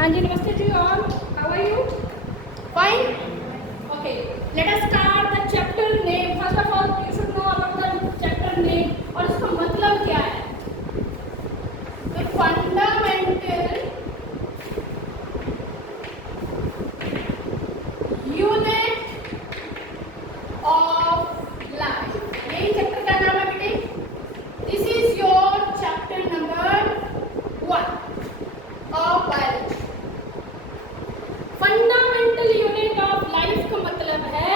हाँ जी, नमस्ते जी all. How are you? Fine. Okay, let us start the chapter name. First of all, you should know about the chapter name और इसका मतलब क्या है. The fundamental unit of life. यही चैप्टर का नाम है बेटे. This is your chapter number 1 of biology. Fundamental unit of life का मतलब है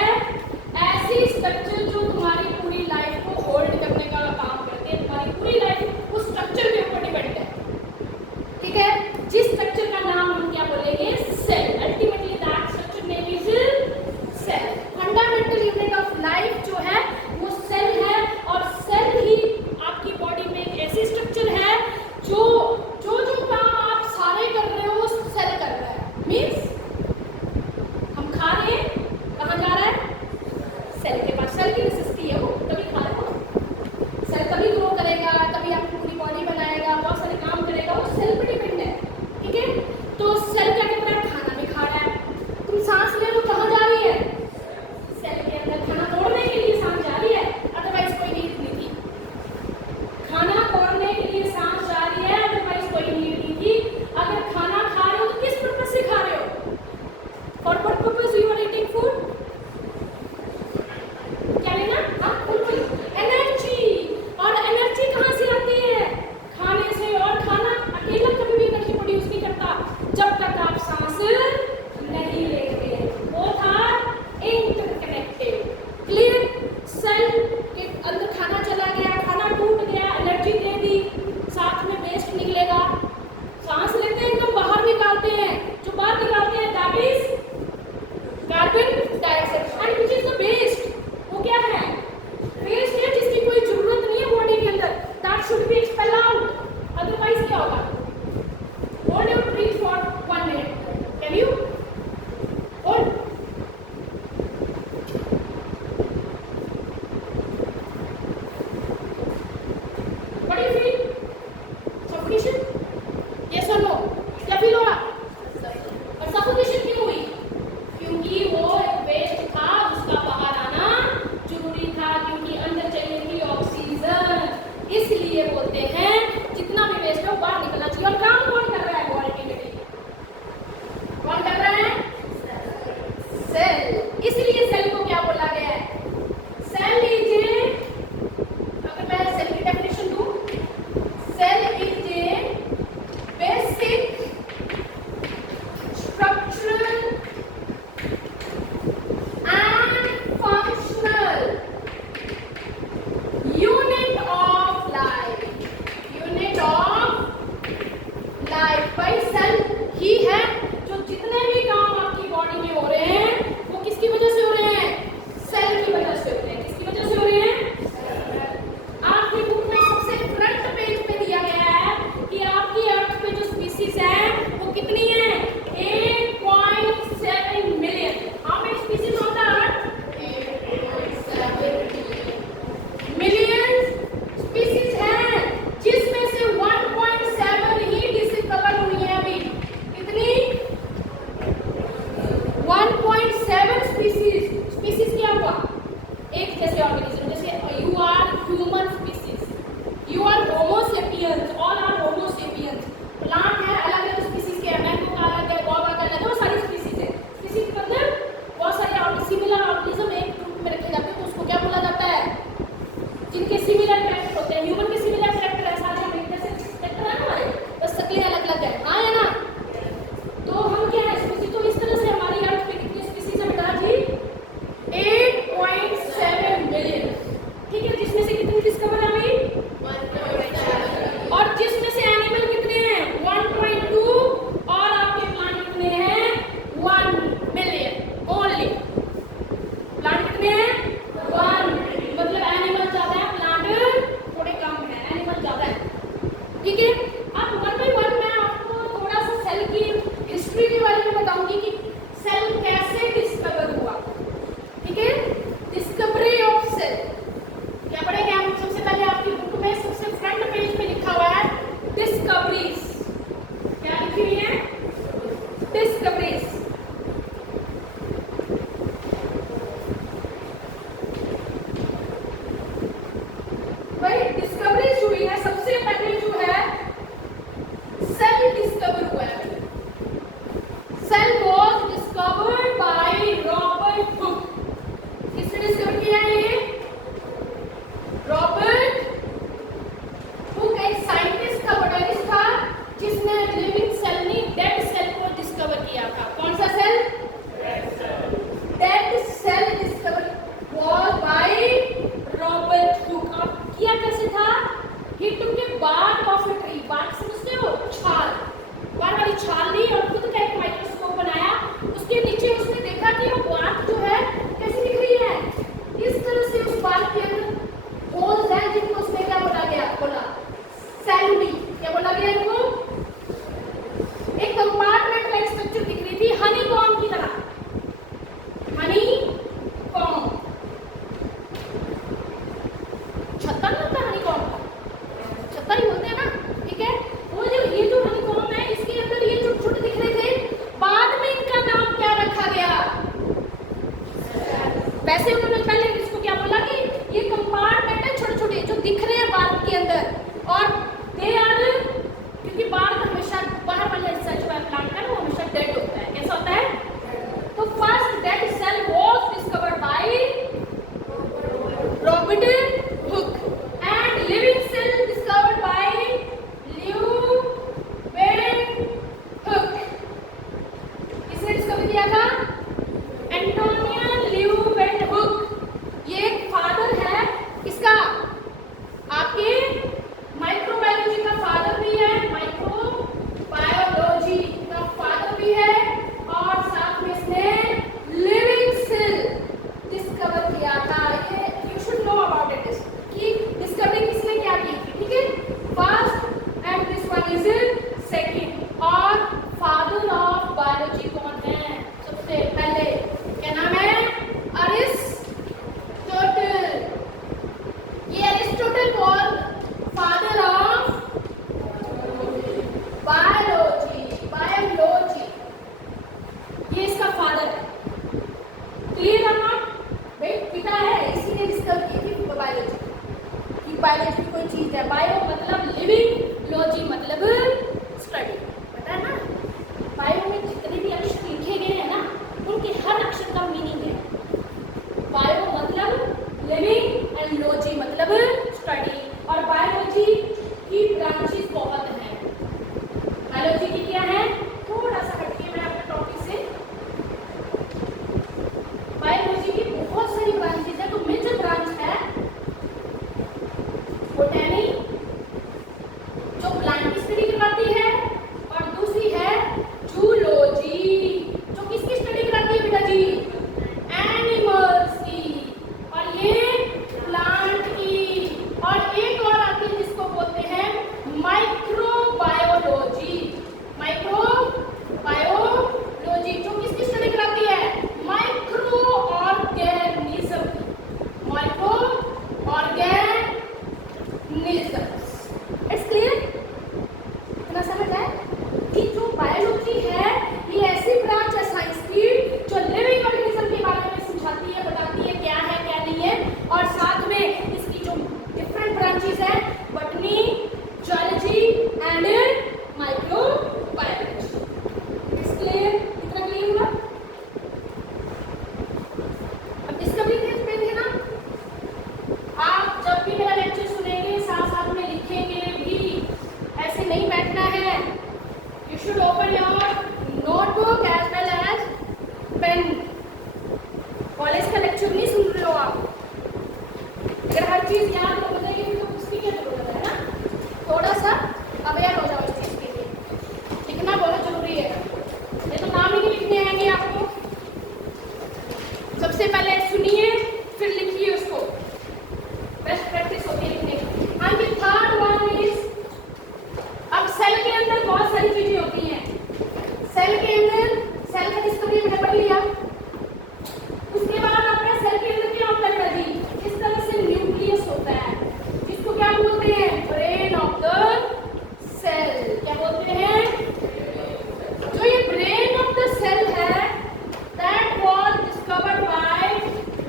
ऐसी स्ट्रक्चर जो तुम्हारी पूरी लाइफ को होल्ड करने का काम करती है. तुम्हारी पूरी लाइफ उस स्ट्रक्चर के ऊपर डिपेंड है. ठीक है. जिस स्ट्रक्चर का नाम हम क्या बोलेंगे? Cell. Ultimately that structure name is cell. Fundamental unit of life जो है वो सेल है और सेल ही आपकी बॉडी में एक ऐसी स्ट्रक्चर है जो जो जो काम आप सारे कर रहे हो वो सेल कर रहा है. मीन्स खा रहे हैं, कहाँ जा रहा है? सेल के पास. सेल की नेसेसिटी है वो, तभी खा रहे हो. सेल तभी ग्रो करेगा, तभी आपकी पूरी बॉडी बनाएगा, बहुत सारे काम करेगा, वो सेल पे डिपेंड है. ठीक है. तो सेल क्या कर रहा है? खाना भी खा रहा है. तुम सांस ले लो, कहाँ जा रही है? सेल के अंदर. खाना तोड़ने के लिए सांस जा रही है, अदरवाइज कोई नीड नहीं थी. खाना तोड़ने के लिए सांस जा रही है, अदरवाइज कोई नीड नहीं थी. अगर खाना खा रहे हो तो किस पर्पज से खा रहे हो? For what purpose you are eating food? क्या लेना? हाँ, बिल्कुल. एनर्जी. और एनर्जी कहाँ से आती है? खाने से. और खाना अकेला कभी भी एनर्जी प्रोड्यूस नहीं करता जब तक आप सांस नहीं लेते. वो था इंटरकनेक्टेड. क्लियर. सेल के अंदर खाना चला गया, खाना टूट गया, एनर्जी दे दी, साथ में वेस्ट निकलेगा. सांस लेते हैं एकदम बाहर निकालते हैं, जो बाहर निकालते हैं that is carbon dioxide. And which is the waste. वो क्या है? वेस्ट है जिसकी कोई जरूरत नहीं है बॉडी के अंदर. That should be expel out. Otherwise क्या होगा? Hold your breathe for 1 minute. Can you hold? What do you feel? Suffocation? Yes और नो? क्या फील हो रहा? और सफोकेशन क्यों हुई? क्योंकि वो एक वेस्ट था, उसका बाहर आना जरूरी था, क्योंकि अंदर चाहिए थी ऑक्सीजन. इसलिए बोलते हैं जितना भी वेस्ट है वो बाहर निकलना चाहिए. और काम कौन कर रहा है? वो अल्टीमेटली कौन कर रहा है? सेल. इसलिए सेल को क्या बोला गया है? सेल इज ए, अगर मैं सेल की डेफिनेशन दूं, cell is a basic structural unit of life. Unit of life. भाई सेल ही है जो जितने भी काम आपकी बॉडी में हो रहे हैं वो किसकी वजह से हो रहे हैं? सेल की वजह से हो रहे हैं. किसकी वजह से हो रहे हैं? आपकी बुक में सबसे फ्रंट पेज पे दिया गया है कि आपकी अर्थ पे जो स्पीसीज है वो कितनी है? 8.7 million. How many species on the earth? Millions species हैं, जिसमें से 1.7 ही डिस्कवर हुई है अभी. कितनी? 1.7 स्पीसीज. स्पीसीज क्या हुआ? एक जैसे ऑर्गेनिज्म. जैसे you are human species, you are homo sapiens, all are homo sapiens. Plant है, अलग अलग स्पीसीज के. मैंगो का अलग है, गुआवा का अलग है, वो सारी स्पीसीज है. स्पीसीज के अंदर बहुत सारे सिमिलर ऑर्गेनिज्म एक ग्रुप में रखे जाते हैं, तो उसको क्या बोला जाता है? जिनके सिमिलर कैरेक्टर होते हैं. ह्यूमन के सिमिलर कैरेक्टर है, सारे हम जैसे कैरेक्टर है हमारे, बस शक्लें अलग अलग है. हाँ या ना? तो हम क्या है स्पीसीज. तो इस तरह से हमारी अर्थ पे कितनी स्पीसीज है बेटा जी? 8.7 मिलियन. ठीक है. जिसमें से कितनी डिस्कवर है अभी? 1.7. और जिसमें से एनिमल कितने हैं? 1.2. और आपके प्लांट कितने हैं? 1 मिलियन ओनली. प्लांट कितने हैं? 1. मतलब एनिमल ज्यादा है, प्लांट थोड़े कम है. एनिमल ज्यादा है. ठीक है. अब 1 by 1 मैं आपको थोड़ा सा सेल की हिस्ट्री के बारे में बताऊंगी कि सेल कैसे डिस्कवर हुआ. ठीक है. डिस्कवरी ऑफ सेल क्या पढ़ेंगे हम? सबसे पहले आपकी बुक में सबसे फ्रंट पेज पे लिखा हुआ है डिस्कवरीज. क्या लिखी हुई है? बायोलॉजी है ये ऐसी ब्रांच है साइंस की जो लिविंग ऑर्गेनिज्म के बारे में समझाती है, बताती है क्या है क्या नहीं है, और साथ में इसकी जो डिफरेंट ब्रांचेस है बॉटनी, जूलॉजी एंड माइक्रोबायोलॉजी। इसलिए इतना क्लियर हुआ। अब डिस्कवरी के पे थे ना, आप जब भी मेरा लेक्चर सुनेंगे साथ साथ में लिखेंगे भी, ऐसे नहीं बैठना है। You should open your notebook as well as pen. College का लेक्चर नहीं सुन रहे हो आप, अगर हर चीज याद हो जाएगी तो उसकी क्या जरूरत है ना। थोड़ा सा अवेयर हो जाओ इस चीज के लिए, लिखना बहुत जरूरी है, ये तो नाम ही नहीं लिखने आएंगे आपको। सबसे पहले सुनिए फिर लिखिए उसको, बेस्ट प्रैक्टिस होती है लिखने की। And the third one is, अब सेल के अंदर बहुत सारी चीजें होती हैं। सेल के अंदर सेल का डिस्कवरी मैंने पढ़ लिया, उसके बाद आपने सेल के अंदर क्या होता है पढ़ ली, इस तरह से न्यूक्लियस होता है जिसको क्या बोलते हैं, ब्रेन ऑफ द सेल। क्या बोलते हैं, जो ये ब्रेन ऑफ द सेल है that was discovered by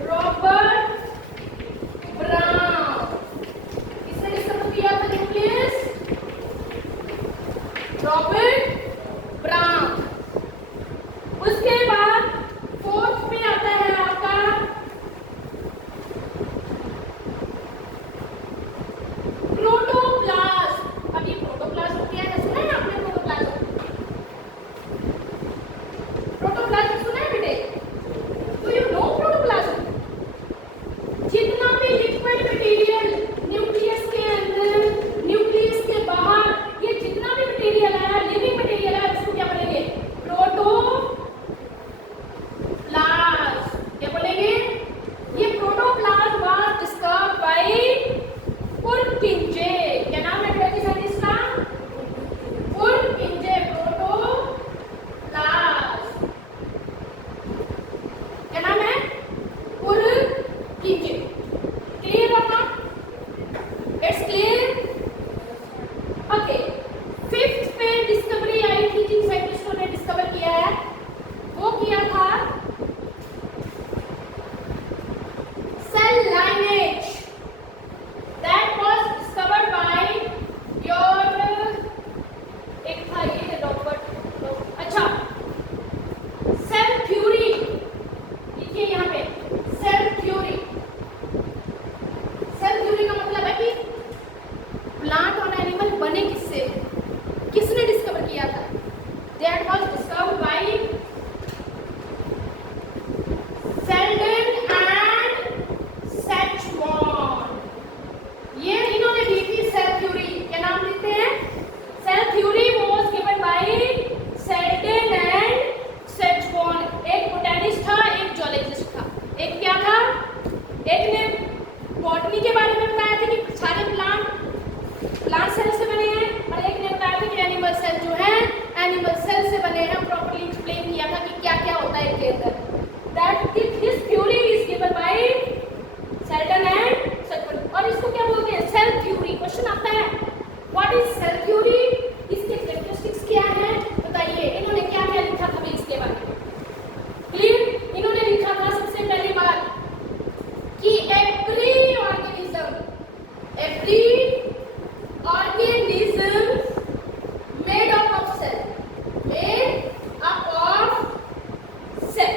Robert brown. किसने डिस्कवर किया था न्यूक्लियस, रॉबर्ट ब्राउन। उसके बाद फोर्थ पे आता है आपका प्रोटोप्लाज्म। अब ये प्रोटोप्लाज्म क्या है, सुना है आपने प्रोटोप्लाज्म? प्रोटोप्लाज्म सुना है बेटे? Do you know protoplasm? जितना भी लिक्विड मटेरियल न्यूक्लियस के अंदर, न्यूक्लियस के बाहर, ये जितना भी मटेरियल है, लिविंग मटेरियल है, उसको क्या बोलेंगे, प्रोटोप्लाज्म। क्या बोलेंगे, ये प्रोटोप्लाज्म वाज डिस्कवर्ड बाय पुरकिंजे। क्या नाम है बेटा साइंटिस्ट का, पुरकिंजे। प्रोटोप्लाज्म क्या नाम है, पुरकिंजे। क्लियर होगा, इट्स क्लियर। ओके, फिफ्थ पे डिस्कवरी आई थी, जिन साइंटिस्टों ने डिस्कवर किया है वो किया था cell lineage. That was discovered by your, एक था ये रॉबर्ट, अच्छा, सेल थ्योरी लिखिए यहाँ पे, सेल थ्योरी। सेल थ्योरी का मतलब है कि प्लांट और एनिमल बने किससे, किसने डिस्कवर किया था। That was discovered by Schleiden and Schwann. ये इन्होंने दी थी सेल थ्योरी। क्या नाम लिखते हैं, cell theory was given by Schleiden and Schwann. एक बोटैनिस्ट था, एक जूलॉजिस्ट था। एक क्या था, एक ने बॉटनी के बारे में बताया था कि सारे प्लांट सेल से बने हैं, और एक ने बताया था कि एनिमल सेल जो है एनिमल सेल से बने हैं। प्रॉपर्ली एक्सप्लेन किया था कि क्या क्या होता है इनके अंदर। That this theory is given by Schleiden and Schwann. और इसको क्या बोलते हैं, सेल थ्योरी। क्वेश्चन आता है व्हाट इज सेल थ्योरी, इसके कैरेक्टरिस्टिक्स क्या हैं बताइए। इन्होंने क्या क्या लिखा था इसके बारे में, क्लियर। इन्होंने लिखा था सबसे पहली बात कि every organism made up of cell, made up of cell.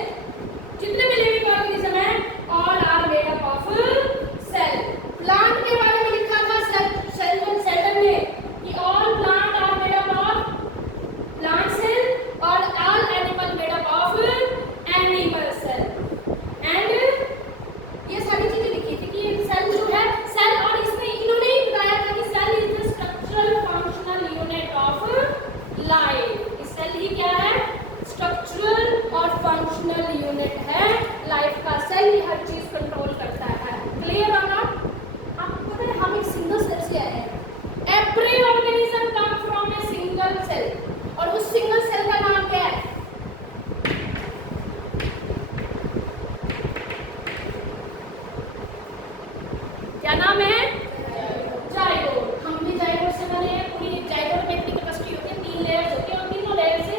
जितने भी लिविंग ऑर्गेनिज्म है all are made up of cell. Plant के बारे में लिखा था सेल्डन ने कि all plant are made up of plant cell और all animal made up of animal cell. And ये सारी चीजें लिखी थी कि सेल जो है सेल, और इसमें इन्होंने ही बताया था कि cell is the structural functional unit of life. Cell ही क्या है, स्ट्रक्चरल और फंक्शनल यूनिट है लाइफ का। सेल ही हर चीज कंट्रोल करता है। क्लियर है ना? आपको पता है हम एक सिंगल सेल से आए हैं। Every organism come from a single cell, और उस सिंगल सेल का नाम क्या है, क्या नाम है, जाइगोट। हम भी जाइगोट से बने हैं। पूरी जाइगोट में इतनी कैपेसिटी होती है, 3 लेयर्स होती है, और तीनों लेयर से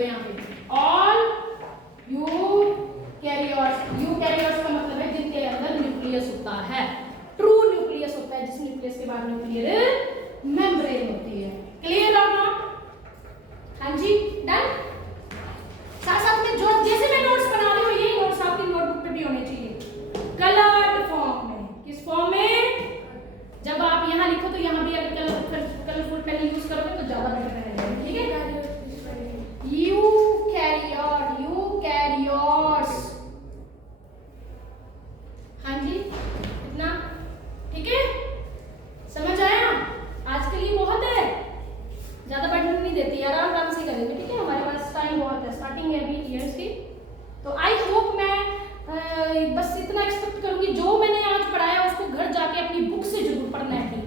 दो यहाँ पे, ऑल यूकैरियोट्स। यूकैरियोट्स का मतलब है जिनके अंदर न्यूक्लियस होता है, ट्रू न्यूक्लियस होता है, जिस न्यूक्लियस के बाद न्यूक्लियर मेम्ब्रेन होती है। क्लियर और नॉट? हाँ जी, डन। साथ साथ में जो जैसे मैं नोट्स बना रही हूँ ये नोट्स आपकी नोटबुक पे भी होने चाहिए, कलर्ड फॉर्म में। किस फॉर्म में? जब आप यहाँ लिखो तो यहाँ भी अगर कलरफुल पेन यूज करोगे तो ज्यादा बेटर रहेगा, ठीक है। Eukaryote, eukaryotes. हाँ जी, इतना ठीक है, समझ आया? आज के लिए बहुत है, ज्यादा बैठने नहीं देती, आराम आराम से करेंगे, ठीक है। हमारे पास टाइम बहुत है, स्टार्टिंग है अभी ईयर्स की। तो आई होप मैं बस इतना एक्सपेक्ट करूंगी, जो मैंने आज पढ़ाया उसको घर जाके अपनी बुक से जरूर पढ़ना है।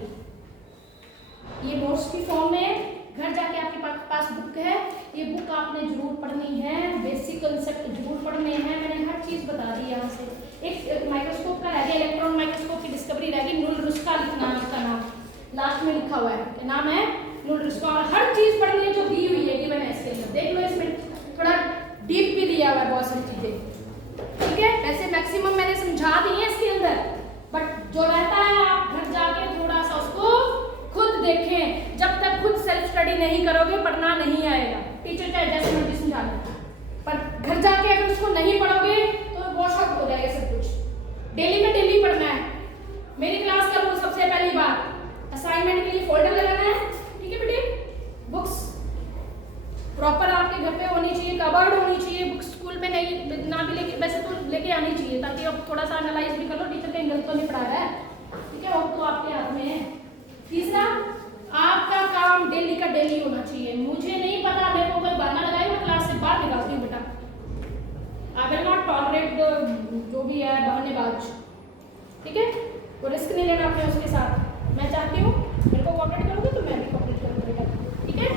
ये नोट्स की फॉर्म में घर जाके आपके पास बुक है, ये बुक आपने जरूर पढ़नी है, बेसिक कंसेप्ट जरूर पढ़ने हैं। मैंने हर चीज बता दी यहाँ से। एक माइक्रोस्कोप का रह गया, इलेक्ट्रॉन माइक्रोस्कोप की डिस्कवरी रह गई, नुल रुस्का लिखना है उसका नाम, लास्ट में लिखा हुआ है, क्या नाम है? नुल रुस्का। और हर चीज पढ़नी है जो दी हुई है कि मैंने इसके अंदर, देख लो इसमें थोड़ा डीप भी दिया हुआ है बहुत सारी चीजें, ठीक है। वैसे मैक्सिमम मैंने समझा दी है इसके अंदर, बट जो रहता है आप घर जाके थोड़ा सा उसको खुद देखें। जब तक खुद सेल्फ स्टडी नहीं करोगे पढ़ना नहीं आएगा, टीचर चाहे जैसे मर्जी समझा दे, पर घर जाके अगर उसको नहीं पढ़ोगे तो वॉश आउट हो जाएगा सब कुछ। डेली में डेली पढ़ना है। मेरी क्लास का रूल सबसे पहली बात, असाइनमेंट के लिए फोल्डर लगाना है, ठीक है बेटे। बुक्स प्रॉपर आपके घर पे होनी चाहिए, कवर्ड होनी चाहिए। बुक्स स्कूल में नहीं ना भी लेके, वैसे तो लेके आनी चाहिए ताकि आप थोड़ा सा एनालाइज भी कर लो, टीचर कहीं गलत तो नहीं पढ़ा रहा है, ठीक है। वो तो आपके हाथ में है। तीसरा, आपका काम डेली का डेली होना चाहिए। मुझे नहीं पता, मेरे को कोई बहाना लगाए मैं क्लास से बाहर निकालती हूँ बेटा। आई विल नॉट टॉलरेट जो भी है बहानेबाज, ठीक है। वो रिस्क नहीं लेना अपने उसके साथ। मैं चाहती हूँ मेरे को कोऑपरेट करोगे तो मैं भी कोऑपरेट करूँगा बेटा, ठीक है।